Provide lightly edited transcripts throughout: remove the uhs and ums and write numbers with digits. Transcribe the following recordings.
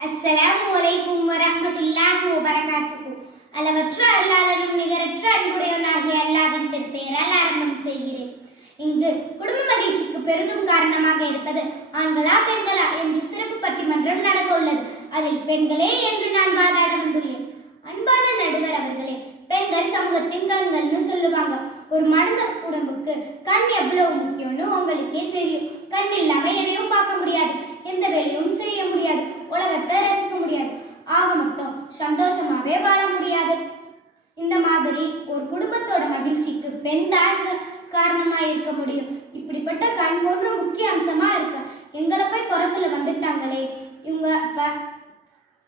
அஸ்ஸலாமு அலைக்கும் வரஹ்மத்துல்லாஹி வபரகாத்துஹு. அளவற்ற அருளாளனும் நிகரற்ற அன்புடையவனாகிய அல்லாஹ்வின் திருப்பெயரால் ஆரம்பம் செய்கிறேன். இங்கு குடும்ப மகிழ்ச்சிக்கு பெரிதும் காரணமாக இருப்பது ஆண்களா பெண்களா என்று சிறப்பு பட்டிமன்றம் நடக்க உள்ளது. அதில் பெண்களே என்று நான் வாதாட வந்துள்ளேன். அன்பான நடுவர் அவர்களே, பெண்கள் சமூகத்தின் கண்கள்னு சொல்லுவாங்க. ஒரு மனித உடம்புக்கு கண் எவ்வளவு முக்கியம்னு உங்களுக்கே தெரியும். கண் இல்லாம எதையும் பார்க்க முடியாது, எந்த வேலையும் செய்ய முடியாது, உலகத்தை ரசிக்க முடியாது, ஆக மொத்தம் சந்தோஷமாவே வாழ முடியாது. இந்த மாதிரி ஒரு குடும்பத்தோட மகிழ்ச்சிக்கு பெண் தான் காரணமா இருக்க முடியும். இப்படிப்பட்ட கண் போன்ற முக்கிய அம்சமா இருக்க எங்களை போய் குறை சொல்ல வந்துட்டாங்களே இவங்க.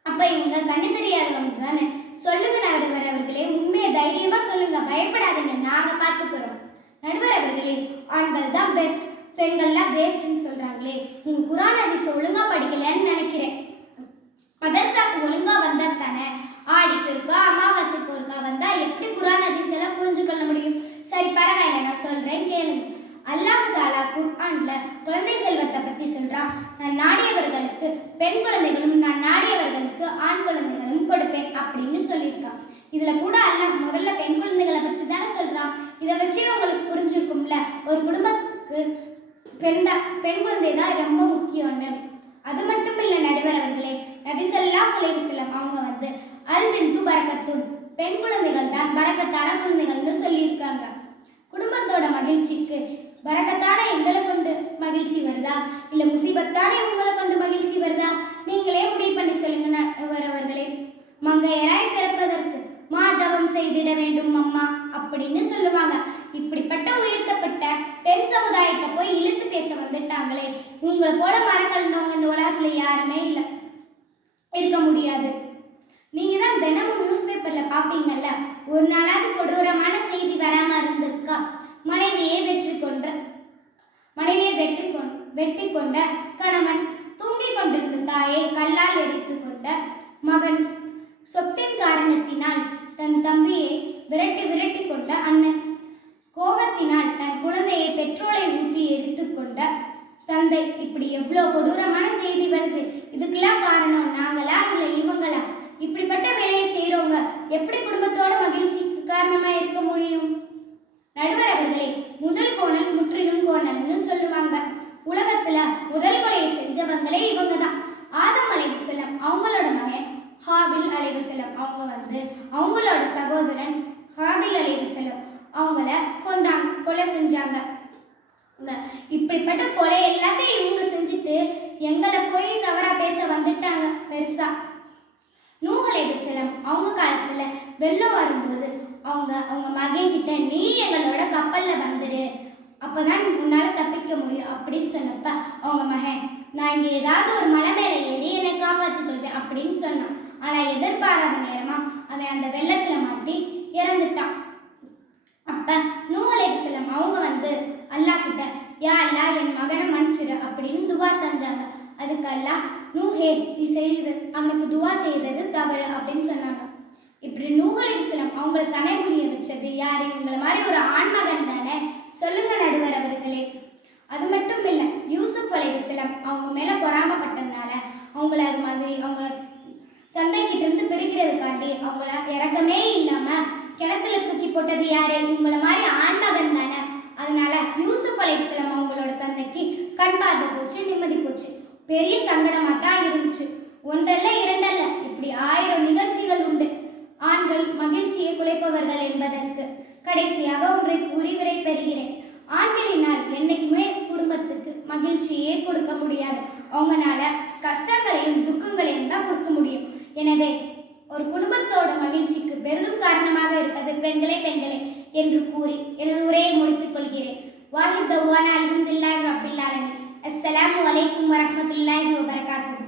அப்ப இவங்க கண்ணு தெரியாதவங்க தானே? சொல்லுங்க நடுவர் அவர்களே, உண்மையை தைரியமா சொல்லுங்க, பயப்படாதீங்க, நாங்க பாத்துக்கிறோம். நடுவர் அவர்களே, ஆண்கள் தான் பெஸ்ட், பெண்கள்லாம் வேஸ்ட்னு சொல்றாங்களே, உங்க குரான் ஹதீஸ் ஒழுங்கா படிக்கலன்னு நினைக்கிறேன். மதரசாக்கு ஒழுங்கா வந்தா தானே ஆடிக்கு இருக்கா அமாவாசைக்கு இருக்கா வந்தா எப்படி குரான் ஹதீஸ் எல்லாம் புரிஞ்சுக்கொள்ள முடியும்? சரி பரவாயில்ல, நான் சொல்றேன் கேளுங்க. அல்லாஹ் தஆலா குர்ஆன்ல குழந்தை செல்வத்தை பத்தி சொல்றான். நான் நாடியவர்களுக்கு பெண் குழந்தைகளும் நான் நாடியவர்களுக்கு ஆண் குழந்தைகளும் கொடுப்பேன் அப்படின்னு சொல்லியிருக்கான். இதுல கூட அல்லாஹ் முதல்ல பெண் குழந்தைகளை பத்தி தானே சொல்றான். இதை வச்சே உங்களுக்கு புரிஞ்சிருக்கும்ல ஒரு குடும்பத்துக்கு பெண் குழந்தை தான் ரொம்ப முக்கியம்னு. அது மட்டும் இல்லை நடுவர் அவர்களே, நபி ஸல்லல்லாஹு அலைஹி வஸல்லம் அவங்க அல் பின்து பரக்கத்துன், பெண் குழந்தைகள் தான் பரக்கத்தான குழந்தைகள்னு சொல்லியிருக்காங்க. குடும்பத்தோட மகிழ்ச்சிக்கு பரக்கத்தான எங்களை கொண்டு மகிழ்ச்சி வருதா இல்ல முசீபத்தான உங்களை கொண்டு மகிழ்ச்சி வருதா? நீங்களே முடிவு பண்ணி சொல்லுங்க நடுவரவர்களே. மங்கையராய் பிறப்பதற்கு மாதவம் செய்திட வேண்டும் அம்மா அப்படின்னு சொல்லுவாங்க. இப்படிப்பட்ட உயர்த்தப்பட்ட பெண் சமுதாயத்தை போய் இழுத்து பேச வந்துட்டாங்களே, உங்களை போல மரக்கண்டவங்க இந்த உலகத்துல யாருமே இல்லை, இருக்க முடியாது. நீங்க தான் தினமும் நியூஸ் பேப்பர்ல பாப்பீங்கல்ல, ஒரு நாளாவது கொடூரமான செய்தி வராம இருந்திருக்கா? மனைவியை வெற்றி கொண்ட கணவன், தூங்கிக் கொண்டிருந்த தாயை கல்லால் எரித்து கொண்ட மகன், சொத்தின் காரணத்தினால் தன் தம்பியை விரட்டி கொண்ட அண்ணன், கோபத்தினால் தன் குழந்தையை பெட்ரோலை ஊற்றி எரித்து கொண்ட தந்தை. இப்படி எவ்வளவு கொடூரமான செய்தி வருது. இதுக்கெல்லாம் காரணம் நாங்களா இல்ல இவங்களா? இப்படிப்பட்ட வேலையை செய்யறவங்க எப்படி குடும்பத்தோட மகிழ்ச்சிக்கு காரணமா இருக்க முடியும்? நடுவர் அவர்களே, முதல் கோணல் முற்றிலும் கோணல்னு சொல்லுவாங்க. உலகத்துல முதல் கொலையை செஞ்சவங்களே இவங்க தான். ஆதம் அலைஹிஸ்ஸலாம் அவங்களோட மகன் ஹாபில் அலைஹிஸ்ஸலாம் அவங்க அவங்களோட சகோதரன் ஹாபில் அலைஹிஸ்ஸலாம் அவங்கள கொலை செஞ்சாங்க. இப்படிப்பட்ட கொலை எல்லாத்தையும் இவங்க செஞ்சுட்டு எங்களை போய் தவறா பேச வந்துட்டாங்க பெருசா. நூஹ் அலைஹிஸ்ஸலாம் அவங்க காலத்துல வெள்ளம் வரும்போது அவங்க மகன் கிட்ட, நீ எங்களோட கப்பல்ல வந்துரு, அப்பதான் உன்னால தப்பிக்க முடியும் அப்படின்னு சொன்னப்ப அவங்க மகன், நான் இங்க ஏதாவது ஒரு மலை மேல ஏறி என்னை காப்பாற்றிக் கொள்வேன் அப்படின்னு சொன்னான். ஆனா எதிர்பாராத நேரமா அவன் அந்த வெள்ளத்துல மாட்டி இறந்துட்டான். அப்ப நூஹ் அலைஹிஸ்ஸலாம் அவங்க அல்லாஹ் கிட்ட, யா அல்லாஹ் என் மகனை மன்னிச்சிரு அப்படின்னு துவா செஞ்சாங்க. அதுக்கு அல்லாஹ், நூஹே நீ அவனுக்கு துவா செய்தது தவறு அப்படின்னு சொன்னாங்க. இப்படி நூஹ் அலைஹிஸ்ஸலாம் அவங்களை தனை புரிய வச்சது யாரு? இவங்களை மாதிரி ஒரு ஆண்மகன் தானே? சொல்லுங்க நடுவர் அவர்களே. அது மட்டும் இல்லை, யூசுப் அலைஹிஸ்ஸலாம் அவங்க மேல பொறாமப்பட்டதுனால அவங்கள அது மாதிரி அவங்க தந்தை கிட்ட இருந்து பிரிக்கிறதுக்காண்டி அவங்கள இறக்கமே இல்லாம கிணத்துல தூக்கி போட்டது யாரு? இவங்களை மாதிரி ஆண்மகன் தானே. அதனால யூசுப் அலைஹிஸ்ஸலாம் அவங்களோட தந்தைக்கு கண் பார்வை போச்சு, நிம்மதி போச்சு. பெரிய சங்கடமா தான் இருந்துச்சு. ஒன்றல்ல இரண்டல்ல, இப்படி 1000 நிகழ்ச்சிகள் உண்டு ஆண்கள் மகிழ்ச்சியை குலைப்பவர்கள் என்பதற்கு. கடைசியாக ஒன்றை கூறி விடை பெறுகிறேன். ஆண்களினால் என்னைக்குமே குடும்பத்துக்கு மகிழ்ச்சியே கொடுக்க முடியாது. அவங்களால கஷ்டங்களையும் துக்கங்களையும் தான் கொடுக்க முடியும். எனவே ஒரு குடும்பத்தோட மகிழ்ச்சிக்கு பெரிதும் காரணமாக இருப்பது பெண்களே என்று கூறி எனது உரையை முடித்துக் கொள்கிறேன். வாஹித் தவானா அல்ஹம்துலில்லாஹி ரப்பில் ஆலமீன். அஸ்ஸலாமு அலைக்கும் வரஹ்மத்துல்லாஹி வபரகாத்துஹு.